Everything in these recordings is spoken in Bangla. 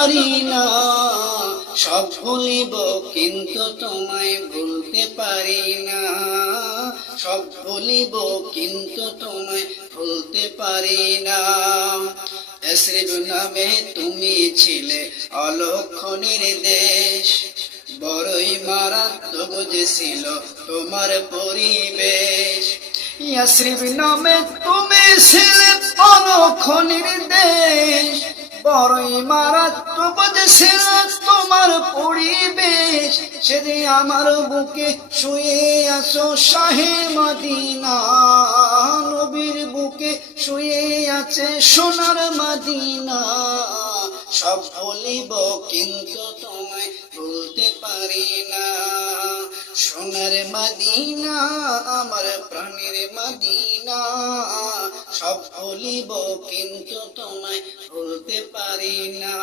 পারি না। সব ভুলিব, কিন্তু তোমায় ভুলতে পারি না। সব ভুলিব, কিন্তু তোমায় ভুলতে পারি না। এসরিব নামে তুমি ছিলে অলক্ষণের দেশ। বড়ই মারাত্মক যে ছিল তোমার পরিবেশ। ইয়াসরিব নামে তুমি ছিলে অলক্ষণের দেশ। বড়ই মারাত্মক যে তোমার পরিবেশ, সেদিন আমার বুকে শুয়ে আছো শাহে মাদিনা। নবীর বুকে শুয়ে আছে সোনার মাদিনা। সব বলিব, কিন্তু তোমায় বলতে পারি না। সোনার মাদিনা, আমার প্রাণের মদিনা। সব বলিব কিন্তু তোমায় ভুলতে পারি না।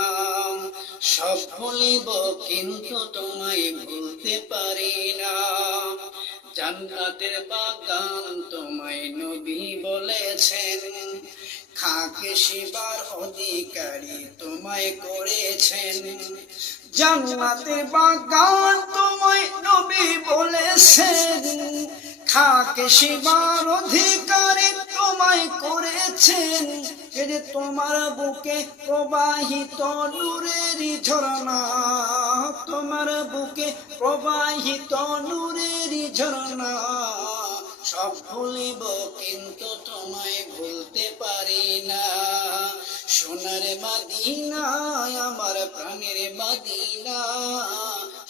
সব ভুলিব, কিন্তু তোমায় ভুলতে পারি না। জান্নাতের বাগান তোমায় নবী বলেছেন। খাকে শিবার অধিকারী তোমায় করেছেন। জান্নাতের বাগান তোমায় নবী বলেছেন। খাকে শিবার অধিকারী তোমায় করেছেন। এ যে তোমার বুকে প্রবাহিত নূরেরই ঝরনা, তোমার বুকে প্রবাহিত নূরেরই ঝরনা, সব ভুলিব কিন্তু তোমায় ভুলতে পারি না। সোনার মাদিনা আমার প্রাণের মাদিনা